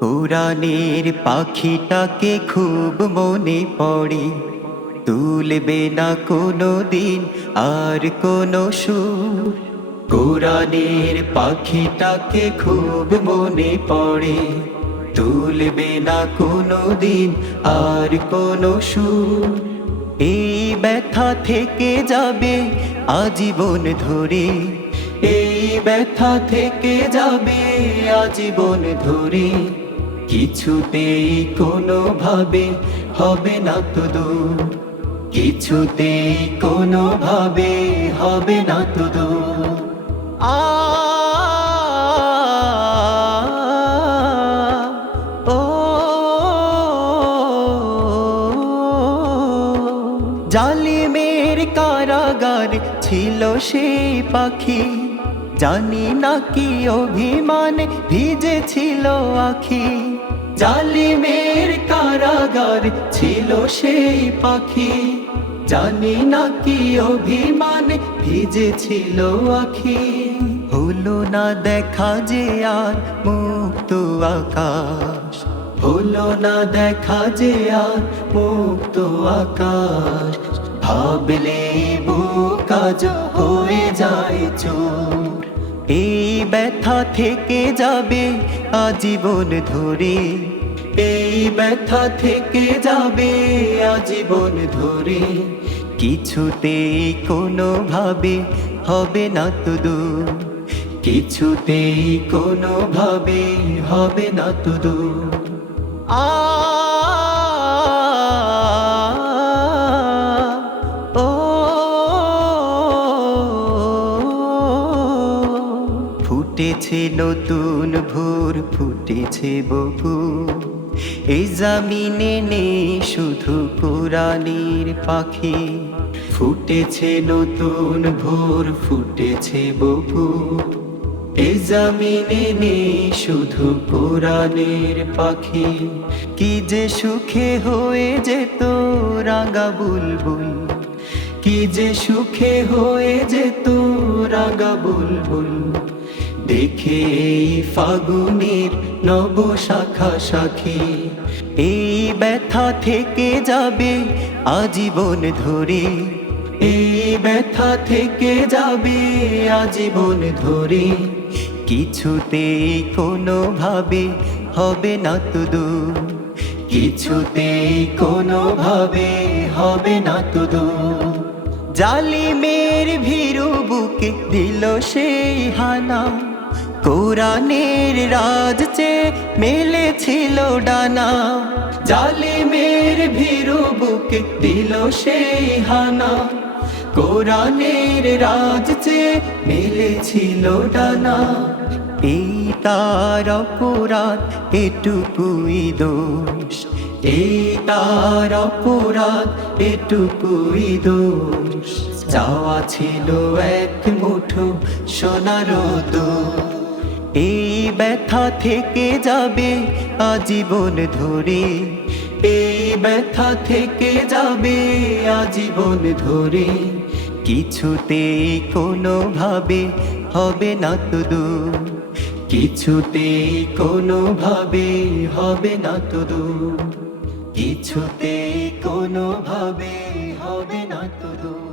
পুরাণের পাখিটাকে খুব মনে পড়ে। তুলবে না কোনো দিন আর কোনো সুর। কোরআনের পাখিটাকে খুব মনে পড়ে। তুলবে না কোনো দিন আর কোনো সুর। এই ব্যথা থেকে যাবে আজীবন ধরে। এই ব্যথা থেকে যাবে আজীবন ধরে। কিছুতেই কোনো ভাবে হবে না তো দূর। কিছুতেই কোনো ভাবে হবে না তো দূর। আ জালিমের কারাগার ছিল সেই পাখি। জানি না কি অভিমান ভিজেছিল আখি। জালিমের কারাগার ছিল সেই পাখি। জানি না কি অভিমান ভিজেছিল আখি। হলো না দেখা যে আর মুক্ত আকাশ। হলো না দেখা যে আর মুক্ত আকাশ। ভাবলে কাজ হয়ে যায় চোর। এই ব্যথা থেকে যাবে আজীবন ধরে। এই ব্যথা থেকে যাবে আজীবন ধরে। কিছুতেই কোনো ভাবে হবে না তো দূর। কিছুতেই কোনো হবে না তো আ ফুটেছে নতুন ভোর, ফুটেছে বহু। এই জামিনে নেই শুধু কোরআনের পাখি। ফুটেছে নতুন ভোর, ফুটেছে বহু এ জামিনে নেই শুধু কোরআনের পাখি। কি যে সুখে হয়ে যেত রাঙা বুলবুল। কি যে সুখে হয়ে যেত রাঙা বুলবুল। দেখে ফাগুনের নব শাখা সাখী। এই ব্যথা থেকে যাবে আজীবন ধরে। এই ব্যথা থেকে যাবে আজীবন ধরে। কিছুতেই কোনো ভাবে হবে না তো দূর। কিছুতেই কোনো ভাবে হবে না তো জালিমের ভীরু বুকে দিল সেই হানা। কোরআনের রাজ চে মেলেছিল ডানা, জালিমের ভীরু বুকে দিল সেই হানা। কোরআনের রাজ চে মেলেছিল ডানা, এই তার অপরাধ এটুকুই দোষ। এই তার অপরাধ এটুকুই দোষ। যাওয়া ছিল এক মুঠো সোনার দোষ। এই ব্যথা থেকে যাবে আজীবন ধরে। এই ব্যথা থেকে যাবে আজীবন ধরে। কিছুতেই কোনো ভাবে হবে না তো দূর। কিছুতেই কোনো ভাবে হবে না তো দূর। কিছুতেই কোনো ভাবে হবে না তো